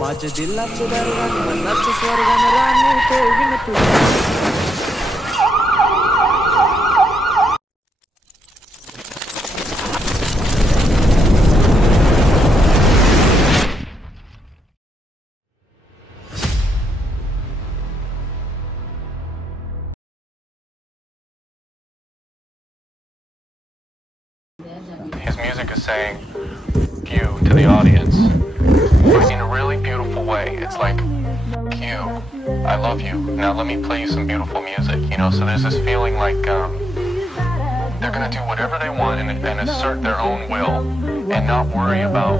माझ्या दिलाचं दरवान मनाचं स्वर्गान राणी ठेवीन तुला. His music is saying Q to the audience in a really beautiful way. It's like, Q, I love you. Now let me play you some beautiful music. You know, so there's this feeling like they're gonna do whatever they want and assert their own will and not worry about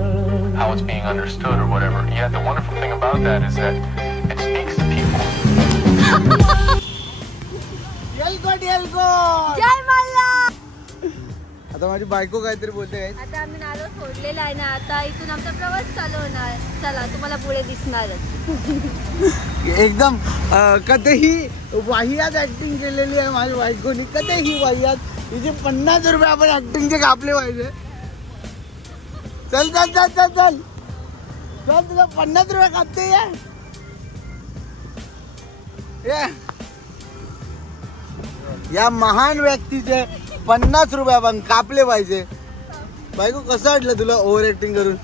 how it's being understood or whatever. Yet the wonderful thing about that is that it speaks to people. जय मल्ला. आता माझी बायको काहीतरी बोलते काय. आता आम्ही नालो सोडलेला आहे ना, आता इथून आमचा प्रवास चालू होणार. चला तुम्हाला पुढे दिसणारच. एकदम कधीही वाहियात ऍक्टिंग केलेली आहे माझ्या बायकोनी. कधीही वाहियात. तिचे 50 रुपये आपण ऍक्टिंगचे कापले पाहिजे. चल चल चल चल चल चल तुला 50 रुपये कापते. या महान व्यक्तीचे 50 रुपये आपण कापले पाहिजे. बायको कसं वाटलं तुला ओव्हर ऍक्टिंग करून.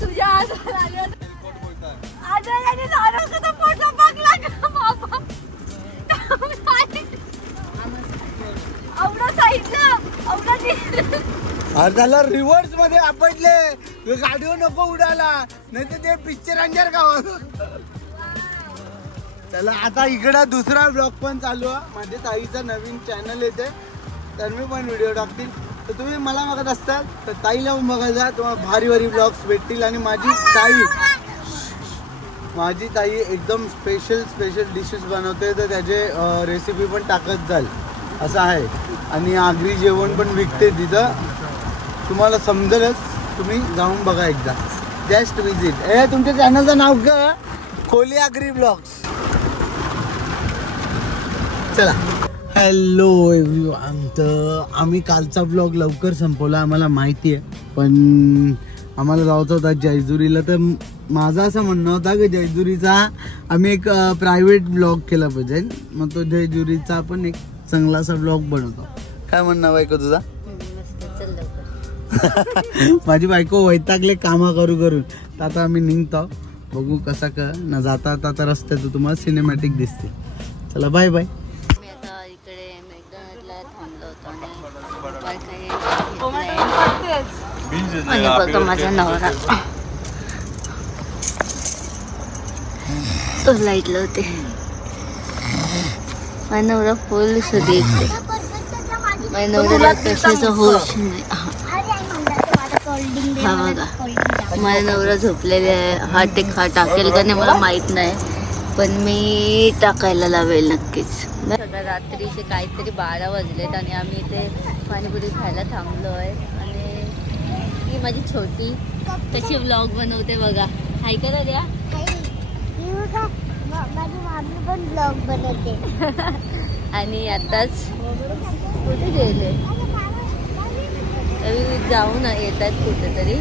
तुझ्या आजवर आले आजवर सारखं पोटला पाकला बाबा. आवडा साईडला आवडा अरे त्याला रिव्हर्स मध्ये आपटले. गाडीवर नको उडाला नाही तर ते पिक्चर अंजार का. चला आता इकडं दुसरा ब्लॉग पण चालू आहे. माझ्या ताईचा नवीन चॅनल येते तर मी पण व्हिडिओ टाकतील. तर तुम्ही मला बघत असतात तर ताईला पण बघायचा. तुम्हाला भारी भारी ब्लॉग्स भेटतील. आणि माझी ताई एकदम स्पेशल डिशेस बनवते तर त्याचे रेसिपी पण टाकत जाल असं आहे. आणि आगरी जेवण पण विकते तिथं. तुम्हाला समजेलच. तुम्ही जाऊन बघा एकदा. Just visit. तुमच्या चॅनलचं नाव का. खोली आगरी ब्लॉग्स. चला. Hello everyone. तर आम्ही कालचा ब्लॉग लवकर संपवला. आम्हाला माहिती आहे पण आम्हाला जायचं होता जयजुरीला. तर माझं असं म्हणणं होता की जयजुरीचा आम्ही एक प्रायव्हेट ब्लॉग केला पाहिजे. मग तो जयजुरीचा पण एक चांगलासा ब्लॉग बनवतो. काय म्हणणं बायको तुझा. माझी बायको वैतागले कामा करून. तर आता आम्ही निघतो. बघू कसा का ना. जाता आता रस्त्यात तुम्हाला सिनेमॅटिक दिसते. चला बाय बाय. आणि बघा माझा नवरा तो लाईट लावते. माझा नवरा फुल सदी माझ्या नवऱ्याला कशाचा होश नाही. हा बघा माझा नवरा झोपलेले आहे. हा टाकेल का नाही मला माहित नाही पण मी टाकायला लावेल नक्कीच. रात्रीचे काहीतरी 12 वाजलेत आणि आम्ही इथे पाणीपुरी खायला थांबलो आहे. आणि ही माझी छोटी कशी व्लॉग बनवते बघा. हाय करा द्या. माझी मामी पण ब्लॉग बनवते. आणि आताच कुठे गेले तरी जाऊन येतात कुठेतरी.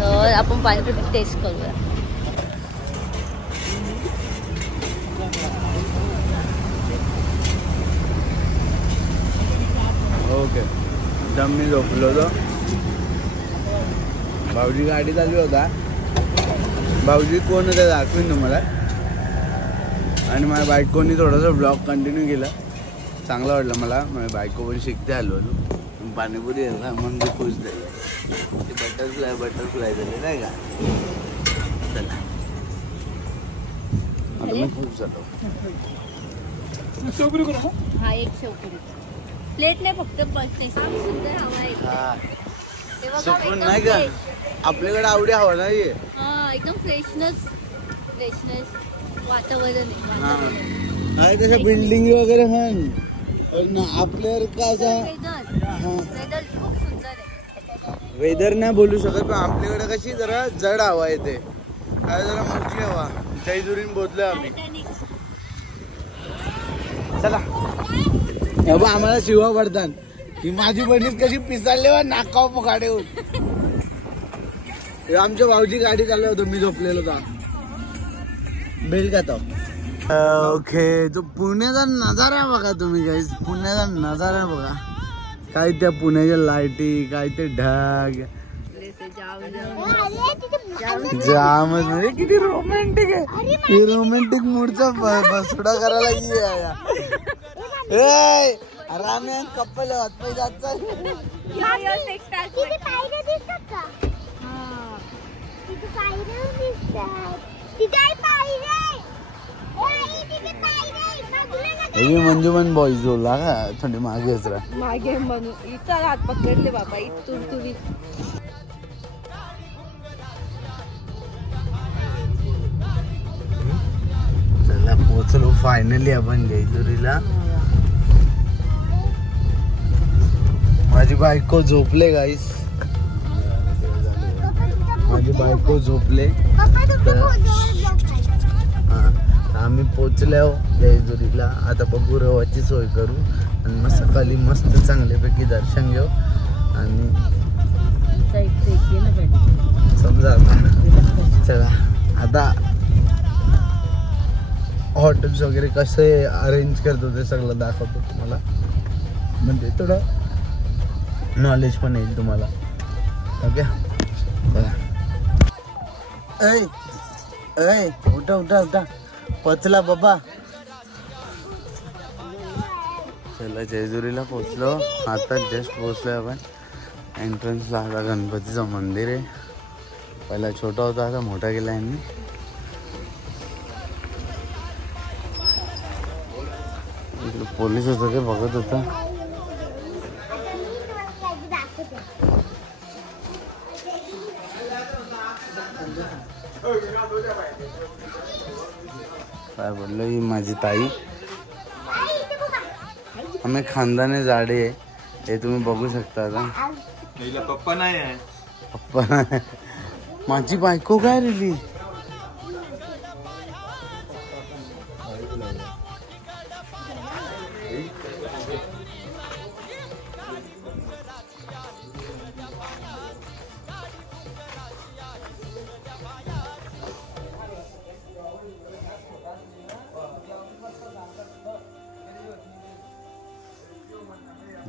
तर आपण पाणीपुरी टेस्ट करूया. ओके मी झोपलो होतो. भाऊजी गाडी चालू होता. भाऊजी कोण होता दाखवीन तुम्हाला. आणि माझ्या बायकोनी थोडंसं ब्लॉग कंटिन्यू केला. चांगलं वाटलं मला. माझ्या बायको पण शिकते. आलो पाणीपुरी आहे ना मग मी खुश झाले. ते बटरफ्लाय झाले नाही का. चला आता मी खुश जातो. हा एक शेवपुरी प्लेट नाही फक्त बसते. सुंदर हवा आहे सुकून नाही का. आपल्याकडे आवडी हवा नाहीये. हा एकदम फ्रेशनेस वातावरण आहे. तशा बिल्डिंग वगैरे आपल्यावर का असा खूप सुंदर आहे. वेदर नाही बोलू शकत पण आपल्याकडे कशी जरा जड हवा येते. जरा मोठी हवा. जयजुरीन बोललोय आम्ही. चला बाबा आम्हाला शिवा पडतात की माझी बहीण कशी पिसाळले वा नाकाव गाडी होत. आमच्या भाऊची गाडी चालू होतो. मी झोपलेलो होता. बेल खाता ओके. तो पुण्याचा नजारा बघा तुम्ही गाईस. पुण्याचा नजारा बघा. काय त्या पुण्याच्या लाईटी, काय ते ढग, जामच म्हणजे किती रोमॅन्टिक आहे. हे रोमॅन्टिक मूडचा बसुडा करायला अरे आम्ही कप्पल हातपाय जात मंजुमन बॉईज बोलला का थोडी मागेच राहा मागे म्हणून इथं हात पकडले बाबा इथून तुम्ही. चला पोचलो फायनली आपण जयजुरीला. माझी बायको झोपले गाईस. माझी बायको झोपले. आम्ही पोचलो जयजुरीला. आता बघू रवाची सोय करू आणि मग सकाळी मस्त चांगल्यापैकी दर्शन घेऊ आणि समजा चला आता हॉटेल्स वगैरे कसे अरेंज करतो ते सगळं दाखवतो तुम्हाला. म्हणजे थोडं नॉलेज पण येईल तुम्हाला. ओके बघा. ऐ उठा उठा उठा. पोचला बाबा. चला जयजुरीला पोचलो. आता जस्ट पोचलोय आपण. एंट्रन्सला आता गणपतीचं मंदिर आहे. पहिला छोटा होता आता मोठा केला यांनी. पोलीस होतं ते बघत होता. काय बोललो ही माझी ताई. आम्ही खानदाने जाडे आहे हे तुम्ही बघू शकता. आता पप्पा नाही आहे. पप्पा नाही. माझी बायको काय रेली.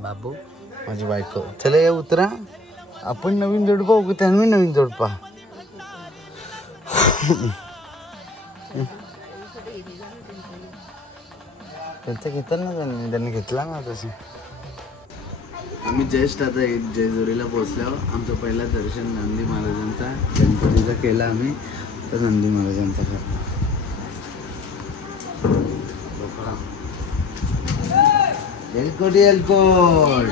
बाबू माझी बायको. चला या उतरा. आपण नवीन जोडपा उगू त्यांनी नवीन जोडपा. त्यांचं घेतलं ना त्यांनी घेतला ना तसे. आम्ही जस्ट आता जयजुरीला पोहोचल्यावर आमचं पहिला दर्शन नंदी महाराजांचा गणपतीचा केला आम्ही. तर नंदी महाराजांचा एलकोट एलकोट.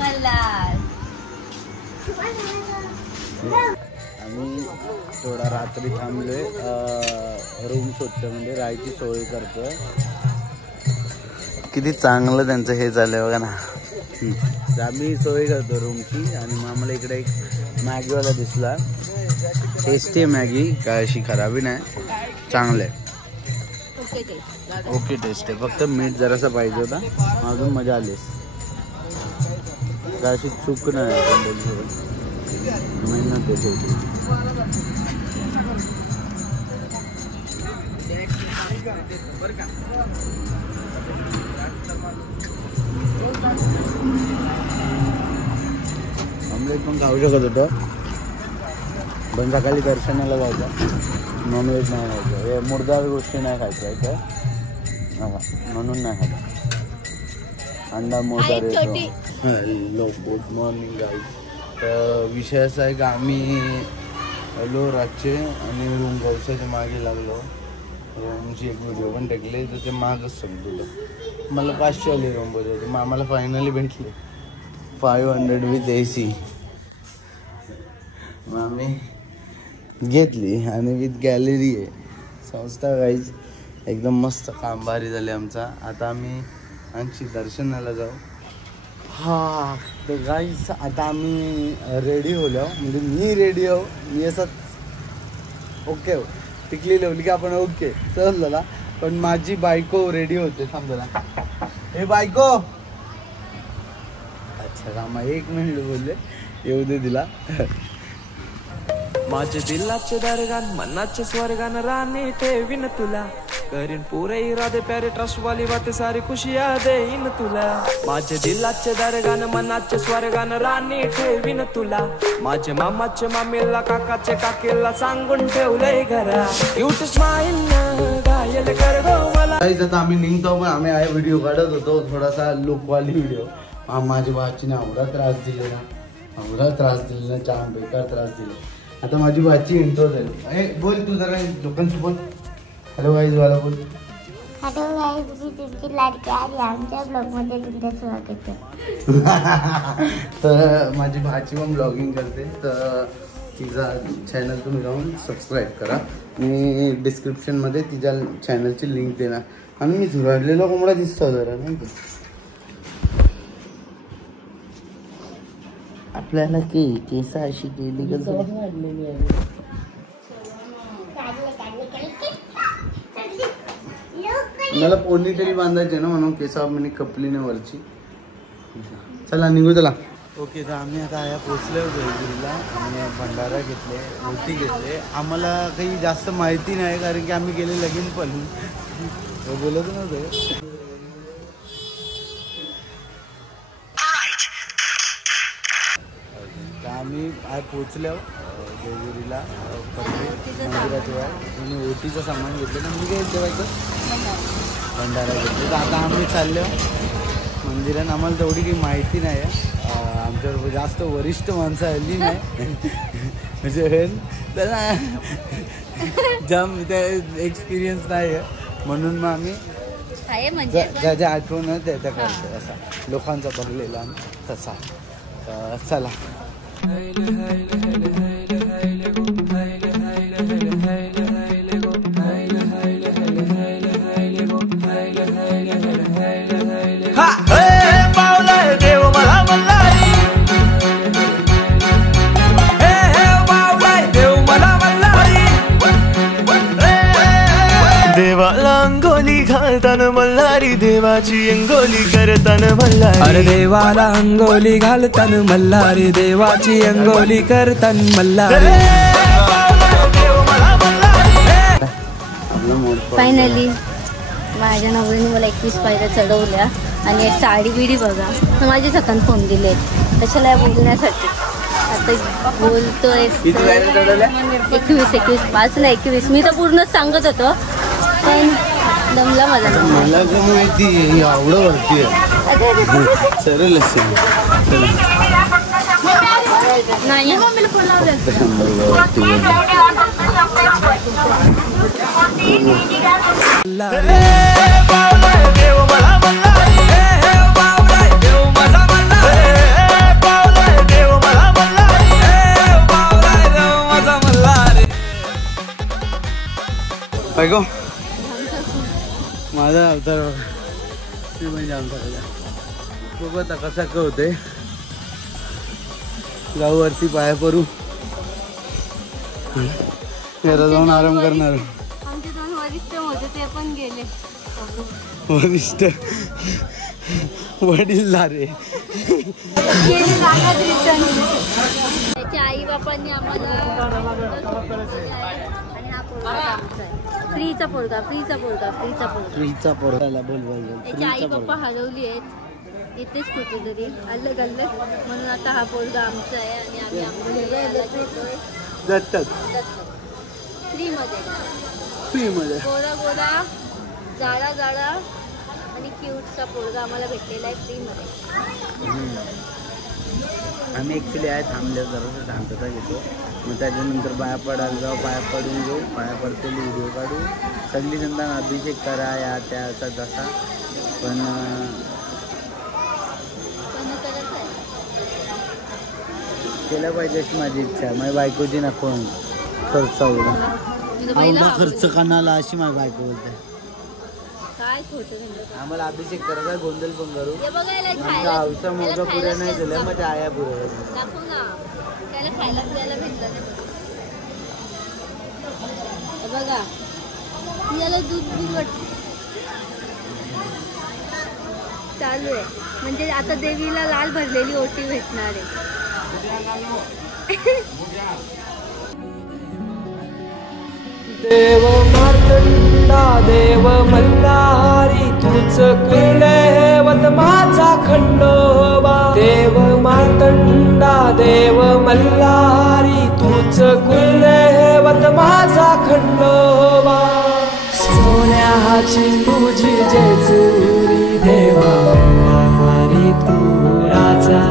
आम्ही थोडा रात्री थांबलोय. रूम शोधतोय म्हणजे राहायची सोय करतोय. किती चांगलं त्यांचं हे झालंय बघा ना. आम्ही सोय करतो रूमची. आणि मग आम्हाला इकडे एक मॅगीवाला दिसला. टेस्टी आहे मॅगी. काय अशी खराबी नाही. चांगलं आहे. ओके टेस्ट आहे. फक्त मीठ जरासा पाहिजे होता. अजून मजा आली. काय अशी चूक नाही. मेहनत आहे शेवटी. ऑमलेट पण खाऊ शकत होतं पण सकाळी दर्शनाला जायचं. नॉनव्हेज नाही खायचं. हे मुर्दार गोष्टी नाही खायच्या इथं म्हणून नाही खायचं. अंडा मुर्दार येतो. Hello good morning guys. तर विषय असा आहे की आम्ही आलो रातचे आणि रूम पावसाच्या मागे लागलो. रूमची एक व्हिडिओ पण टाकले तर ते मागच समजलं. मला 500 आली रूम बघायची. मग आम्हाला फायनली भेटले 500 विथ AC. मग आम्ही घेतली आणि विथ गॅलरी आहे. संस्था गाईज एकदम मस्त काम भारी झाले आमचा. आता आम्ही आणखी दर्शनाला जाऊ. हा तर गाईज आता आम्ही रेडी होलो. म्हणजे मी रेडी हो. मी असं ओके हो टिकली लावली की आपण ओके चल. पण माझी बायको रेडी होते. समजा हे बायको. अच्छा रामा 1 मिनिट बोलले येऊ दे तिला. माझे दिलाचे दरगान मनाचे स्वर्गान राणी ठेवीन तुला. करीन पुरे इरादे प्यारे ट्रस्ट वाली बातें सारी खुशियां देईन तुला माझे दिलाचे दरगान मनाचे स्वर्गान राणी ठेवीन तुला माझे मामाचे मामीला काकाचे काकीला सांगून ठेवलंय घरा क्यूट स्माइल घायल कर गो मला. आता आम्ही निघतो पण आम्ही आहे व्हिडिओ काढत होतो थोडासा लुकवाली व्हिडिओ. माझ्या भाचीने आवडा त्रास दिले ना जाम बेकार त्रास दिले. आता माझी भाची इंट्रो झाली. बोल तू जरा लोकांशी बोल. हॅलो गाईज वाला बोल. हॅलो गाईज मी तुमची लाडकी आली आमच्या ब्लॉगमध्ये तुमचं स्वागत आहे. तर माझी भाची पण ब्लॉगिंग करते तर तिचा चॅनल तुम्ही जाऊन सबस्क्राईब करा. मी डिस्क्रिप्शनमध्ये तिच्या चॅनलची लिंक देणार. आणि मी झुरडलेला कोंबडा दिसतो जरा नाही का आपल्याला केस अशी केली मला पोनी तरी बांधायचे ना म्हणून केस मी कपली नाही वरची. चला निघू चला. ओके तर आम्ही आता आया पोचलो जयगिरीला आणि भंडारा घेतले रोटी घेतले. आम्हाला काही जास्त माहिती नाही कारण की आम्ही गेले लगीन पण बोलत नव्हते. आम्ही आज पोचलो जयगिरीला मंदिराच्या आणि ओटीचं सामान घेतलं ना मी काय जेवायचं भंडारा घेतलं. तर आता आम्ही चाललो मंदिरात. आम्हाला तेवढी काही माहिती नाही आहे. आमच्याबरोबर जास्त वरिष्ठ माणसं आली नाही म्हणजे त्याला जाम त्या एक्सपिरियन्स नाही आहे म्हणून मग आम्ही ज्या ज्या आठवण त्या त्या करतो असा लोकांचा बघलेला तसा. चला देव मला मल्हारी देव मला मल्हारी देवाला अंगोली घालताना मल्हारी देवाची अंगोली करताना मल्हारी. अरे देवाला अंगोली घालताना मल्हारी देवाची अंगोली करताना मल्हारी. फायनली माझ्या नवरीने मला 21 पायऱ्या चढवल्या आणि एक साडी बिडी बघा तर माझे सकाळ फोन दिले कशाला बोलण्यासाठी. आता बोलतोय 21 5 ना 21 मी तर पूर्णच सांगत होतो पण दमला माझा. मला काय माहिती आवडं वरती सरळ असेल नाही ऐको माझा अवतार ते म्हणजे आमचा बघू आता कसा का होते. जाऊ वरती पाया पडू घरात जाऊन आराम करणार. आमचे 2 वरिष्ठ होते ते पण गेले. वरिष्ठ वडील रे त्याच्या आई बापांनी आम्हाला आणि हा पोरगा आमचा आहे. फ्रीचा पोरगा बोल त्याची आई बाप्पा हरवली आहेत इथेच कुठेतरी अलग म्हणून आता हा पोरगा आमचा आहे आणि आम्ही आमच्या दत्तक फ्रीमध्ये गोरा जाडा आणि क्यूटचा पोरगा आम्हाला भेटलेला आहे फ्रीमध्ये. आम्ही ॲक्च्युली आहे थांबले जरा शांतता घेतो मग त्याच्यानंतर पाया पडायला जाऊ. पाया पडून घेऊ पाया पडतेली व्हिडिओ काढू सगळी जनता अभिषेक करा या त्या असा तसा पण केलं पाहिजे अशी माझी इच्छा आहे. माझ्या बायकोची नको खर्च खर्च करण्याला अशी माझी बायको बोलते. आम्हाला अभिषेक करायचा गोंधळ पण करू गावचा मोठा पुऱ्या नाही दिल्या मग त्या आया पुऱ्या बघा याला दूध चालू आहे म्हणजे आता देवीला लाल भरलेली ओटी भेटणार आहे. देव मार्तंड मार्तंडा देव मल्हारी तूच कुलदैवत माझा खंडोबा देव मार्तंडा देव मल्हारी तूच कुलदैवत माझा खंडोबा सोन्याची तुझी जेजुरी देवा मल्हारी तू राजा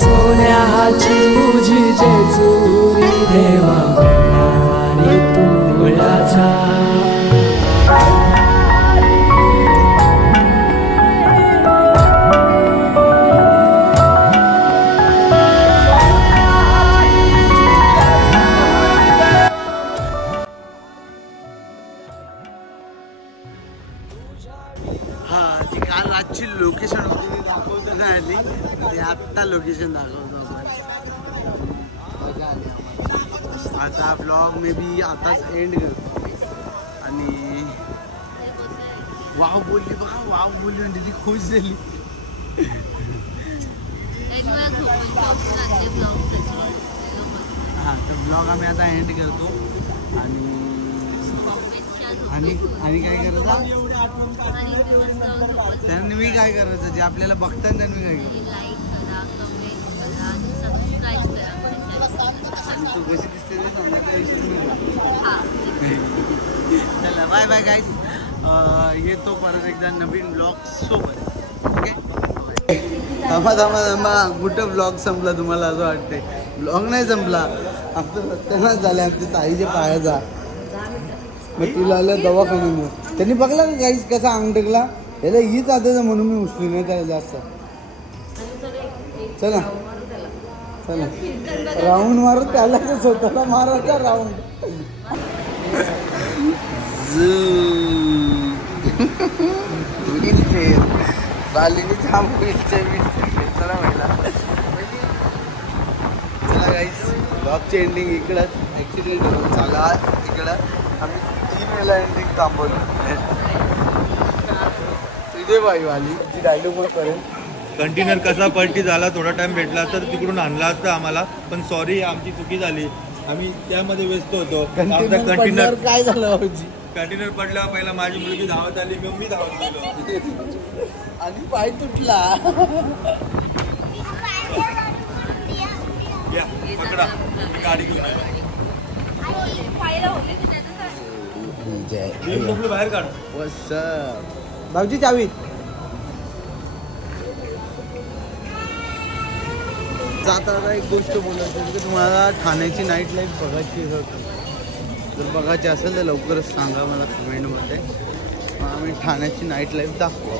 सोन्याची तुझी जेजुरी देवा मल्हारी तू राजा काल रातची लोकेशन होती ती दाखवतो ना आली ते आत्ता लोकेशन दाखवतो आपण आता ब्लॉग मे बी आताच एंड करतो आणि वाव बोलली बघा वाव बोलली म्हणजे ती खुश झाली हां तर ब्लॉग आम्ही आता एंड करतो आणि आणि काय करायचं त्यांनी मी काय करायचं जे आपल्याला बघतात त्यांनी काय आणि तू कशी दिसते ते सांगायचा विषय चला बाय बाय गाईज येतो परत एकदा नवीन ब्लॉग सोबत ओके थांबा थांबा थांबा कुठं ब्लॉग संपला तुम्हाला असं वाटते ब्लॉग नाही संपला आमचं सत्यानाश झालं आमच्या ताईच्या पायाचा मग तिला आलं दवाखान्यामुळे त्यांनी बघला का गाईज कसा अंग टेकला त्याला हीच आता म्हणून मी उचली नाही त्याला जास्त चला चला राऊंड मारू त्याला स्वतःला मारायचा राऊंड बालीने थांब चला गाईज ब्लॉगची एंडिंग इकडंच ॲक्सिडेंट होऊन झाला इकडं आम्ही 3 वेळा एंडिंग थांबवली तुझे बाई वाली ती डायलॉग पण करेल कंटेनर कसा पलटी झाला थोडा टाइम भेटला तर तिकडून आणला असता आम्हाला पण सॉरी आमची चुकी झाली आम्ही त्यामध्ये व्यस्त होतो कंटेनर काय झालं भाऊजी कंटेनर पडल्यावर पहिला माझी मुलगी धावत आली मग मी धावत गेलो आणि पाय तुटला या पकडा गाडी घेऊन बाहेर काढ भाऊजी चावी जाता एक गोष्ट बोलायची की तुम्हाला ठाण्याची नाईट लाईफ बघायची होती जर बघायची असेल तर लवकरच सांगा मला कमेंटमध्ये आम्ही ठाण्याची नाईट लाईफ दाखवू